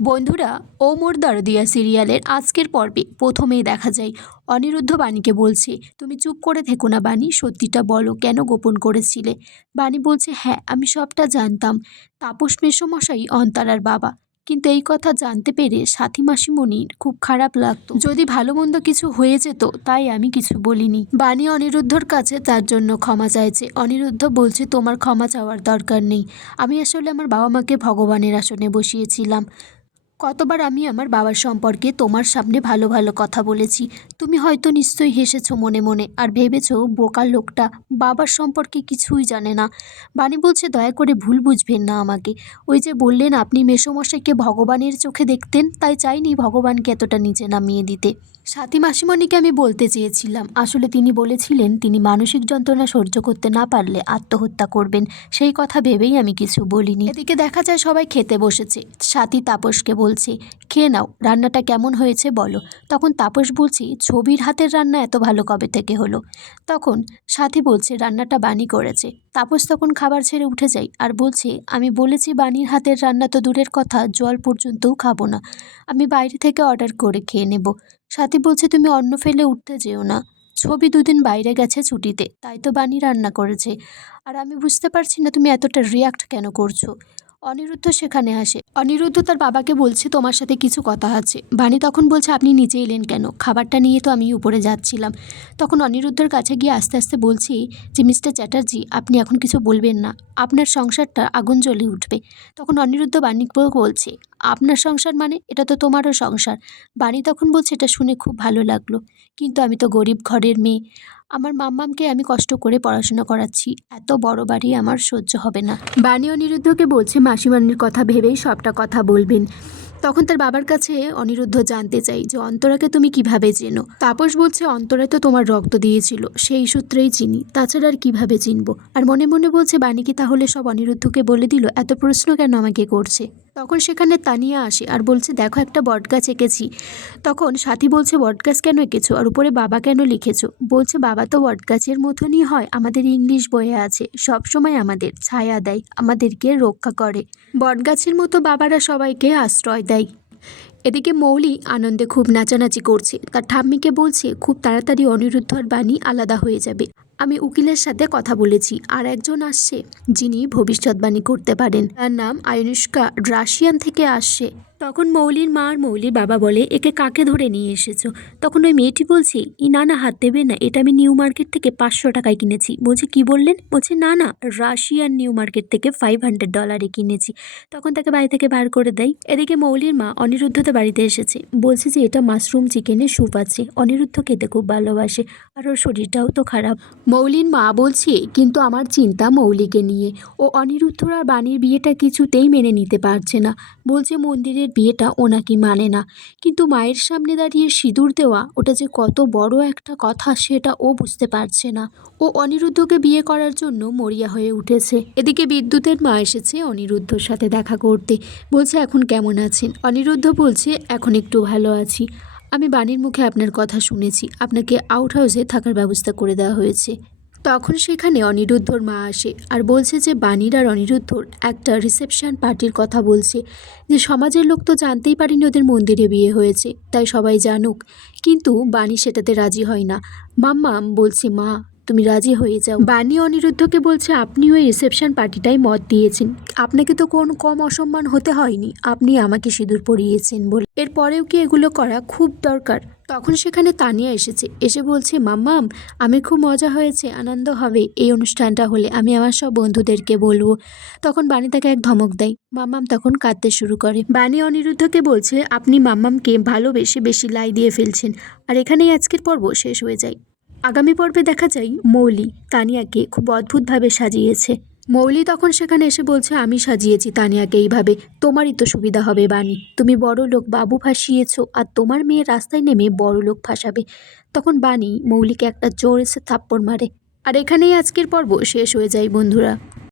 বন্ধুরা, ও মোর দরদিয়া সিরিয়ালের আজকের পর্বে প্রথমেই দেখা যায় অনিরুদ্ধ বাণীকে বলছে, তুমি চুপ করে থেকো না বাণী, সত্যিটা বলো, কেন গোপন করেছিলে? বাণী বলছে, হ্যাঁ আমি সবটা জানতাম। তাপস মেসোমশাই অন্তরার বাবা। কিন্তু এই কথা জানতে পেরে সাথী মাসিমণির খুব খারাপ লাগতো, যদি ভালো মন্দ কিছু হয়ে যেত, তাই আমি কিছু বলিনি। বাণী অনিরুদ্ধর কাছে তার জন্য ক্ষমা চাইছে। অনিরুদ্ধ বলছে, তোমার ক্ষমা চাওয়ার দরকার নেই। আমি আসলে আমার বাবা মাকে ভগবানের আসনে বসিয়েছিলাম। কতবার আমি আমার বাবার সম্পর্কে তোমার সামনে ভালো ভালো কথা বলেছি, তুমি হয়তো নিশ্চয়ই হেসেছো মনে মনে আর ভেবেছো বোকার লোকটা বাবার সম্পর্কে কিছুই জানে না। বাণী বলছে, দয়া করে ভুল বুঝবেন না আমাকে। ওই যে বললেন আপনি মেসোমশাইকে ভগবানের চোখে দেখতেন, তাই চাইনি ভগবানকে এতটা নিচে নামিয়ে দিতে। সাথী মাসিমণিকে আমি বলতে চেয়েছিলাম, আসলে তিনি বলেছিলেন তিনি মানসিক যন্ত্রণা সহ্য করতে না পারলে আত্মহত্যা করবেন, সেই কথা ভেবেই আমি কিছু বলিনি। এদিকে দেখা যায় সবাই খেতে বসেছে। সাথী তাপসকে বলছে, খেয়ে নাও, রান্নাটা কেমন হয়েছে বলো। তখন তাপস বলছে, ছবির হাতের রান্না এত ভালো কবে থেকে হলো? তখন সাথী বলছে, রান্নাটা বাণী করেছে। তাপস তখন খাবার ছেড়ে উঠে যায় আর বলছে, আমি বলেছি বাণীর হাতের রান্না তো দূরের কথা, জল পর্যন্তও খাবো না, আমি বাইরে থেকে অর্ডার করে খেয়ে নেব। সাথী বলছে, তুমি অন্ন ফেলে উঠতে যেও না, ছবি দুদিন বাইরে গেছে ছুটিতে, তাই তো বাণী রান্না করেছে। আর আমি বুঝতে পারছি না তুমি এতটা রিয়াক্ট কেন করছো। অনিরুদ্ধ সেখানে আসে। অনিরুদ্ধ তার বাবাকে বলছে, তোমার সাথে কিছু কথা আছে। বাণী তখন বলছে, আপনি নিচে এলেন কেন? খাবারটা নিয়ে তো আমি উপরে যাচ্ছিলাম। তখন অনিরুদ্ধর কাছে গিয়ে আস্তে আস্তে বলছি যে, মিস্টার চ্যাটার্জি, আপনি এখন কিছু বলবেন না, আপনার সংসারটা আগুন জ্বলে উঠবে। তখন অনিরুদ্ধ বাণীকে বলছে, আপনার সংসার মানে? এটা তো তোমারও সংসার। বাণী তখন বলছে, এটা শুনে খুব ভালো লাগলো, কিন্তু আমি তো গরিব ঘরের মেয়ে, আমার মাম্মামকে আমি কষ্ট করে পড়াশোনা করাচ্ছি, এত বড় বাড়ি আমার সহ্য হবে না। বাণী অনিরুদ্ধকে বলছে, মাসিমানির কথা ভেবেই সবটা কথা বলবেন। তখন তার বাবার কাছে অনিরুদ্ধ জানতে চাই যে, অন্তরাকে তুমি কিভাবে চেনো? তাপস বলছে, অন্তরা তো তোমার রক্ত দিয়েছিল, সেই সূত্রেই চিনি, তাছাড়া আর কিভাবে চিনবো? আর মনে মনে বলছে, বাণী কি তাহলে সব অনিরুদ্ধকে বলে দিল? এত প্রশ্ন কেন আমাকে করছে? তখন সেখানে তানিয়া আসে আর বলছে, দেখো একটা বটগাছ এঁকেছি। তখন সাথী বলছে, বটগাছ কেন এঁকেছো আর উপরে বাবা কেন লিখেছো? বলছে, বাবা তো বটগাছের মতনই হয়, আমাদের ইংলিশ বইয়ে আছে, সব সময় আমাদের ছায়া দেয়, আমাদেরকে রক্ষা করে, বটগাছের মতো বাবারা সবাইকে আশ্রয় দেয়। এদিকে মৌলি আনন্দে খুব নাচানাচি করছে, তার ঠাম্মিকে বলছে, খুব তাড়াতাড়ি অনিরুদ্ধ আর বাণী আলাদা হয়ে যাবে। আমি উকিলের সাথে কথা বলেছি, আর একজন আসছে যিনি ভবিষ্যৎবাণী করতে পারেন, তার নাম আয়নুষ্কা, রাশিয়ান থেকে আসছে। তখন মৌলির মা আর মৌলির বাবা বলে, একে কাকে ধরে নিয়ে এসেছো? তখন ওই মেয়েটি বলছে, না না, হাত দেবে না, এটা আমি নিউ মার্কেট থেকে 500 টাকায় কিনেছি। বলছে, কি বললেন? বলছে, না না, রাশিয়ান নিউ মার্কেট থেকে $500 কিনেছি। তখন তাকে বাড়ি থেকে বার করে দেয়। এদিকে মৌলির মা অনিরুদ্ধ তো বাড়িতে এসেছে, বলছে যে এটা মাশরুম চিকেনের স্যুপ আছে, অনিরুদ্ধ খেতে খুব ভালোবাসে, আর ওর শরীরটাও তো খারাপ। মৌলির মা বলছে, কিন্তু আমার চিন্তা মৌলিকে নিয়ে, ও অনিরুদ্ধ আর বাণীর বিয়েটা কিছুতেই মেনে নিতে পারছে না। বলছে মন্দিরের বিয়েটা ও নাকি মানে না, কিন্তু মায়ের সামনে দাঁড়িয়ে সিঁদুর দেওয়া, ওটা যে কত বড় একটা কথা সেটা ও বুঝতে পারছে না। ও অনিরুদ্ধকে বিয়ে করার জন্য মরিয়া হয়ে উঠেছে। এদিকে বিদ্যুতের মা এসেছে অনিরুদ্ধর সাথে দেখা করতে, বলছে, এখন কেমন আছেন? অনিরুদ্ধ বলছে, এখন একটু ভালো আছি, আমি বাণীর মুখে আপনার কথা শুনেছি, আপনাকে আউট হাউসে থাকার ব্যবস্থা করে দেওয়া হয়েছে। তখন সেখানে অনিরুদ্ধর মা আসে আর বলছে যে, বাণীর আর অনিরুদ্ধর একটা রিসেপশন পার্টির কথা বলছে, যে সমাজের লোক তো জানতেই পারেনি ওদের মন্দিরে বিয়ে হয়েছে, তাই সবাই জানুক। কিন্তু বাণী সেটাতে রাজি হয় না। মাম্মাম বলছে, মা তুমি রাজি হয়ে যাও। বাণী অনিরুদ্ধকে বলছে, আপনি ওই রিসেপশন পার্টিটাই মত দিয়েছেন, আপনাকে তো কোনো কম অসম্মান হতে হয়নি, আপনি আমাকে সিঁদুর পরিয়েছেন বলে, এরপরেও কি এগুলো করা খুব দরকার? তখন সেখানে তানিয়া এসেছে, এসে বলছে, মাম্মাম আমি খুব মজা হয়েছে, আনন্দ হবে এই অনুষ্ঠানটা হলে, আমি আমার সব বন্ধুদেরকে বলবো। তখন বাণী তাকে এক ধমক দেয়, মাম্মাম তখন কাঁদতে শুরু করে। বাণী অনিরুদ্ধকে বলছে, আপনি মাম্মামকে ভালোবেসে বেশি লাই দিয়ে ফেলছেন। আর এখানেই আজকের পর্ব শেষ হয়ে যায়। আগামী পর্বে দেখা যায় মৌলি তানিয়াকে খুব অদ্ভুতভাবে সাজিয়েছে। মৌলি তখন সেখানে এসে বলছে, আমি সাজিয়েছি তানিয়াকে এইভাবে, তোমারই তো সুবিধা হবে বাণী, তুমি বড় লোক বাবু ফাঁসিয়েছো আর তোমার মেয়ে রাস্তায় নেমে বড় লোক ফাঁসাবে। তখন বাণী মৌলিকে একটা জোরে থাপ্পড় মারে। আর এখানেই আজকের পর্ব শেষ হয়ে যায় বন্ধুরা।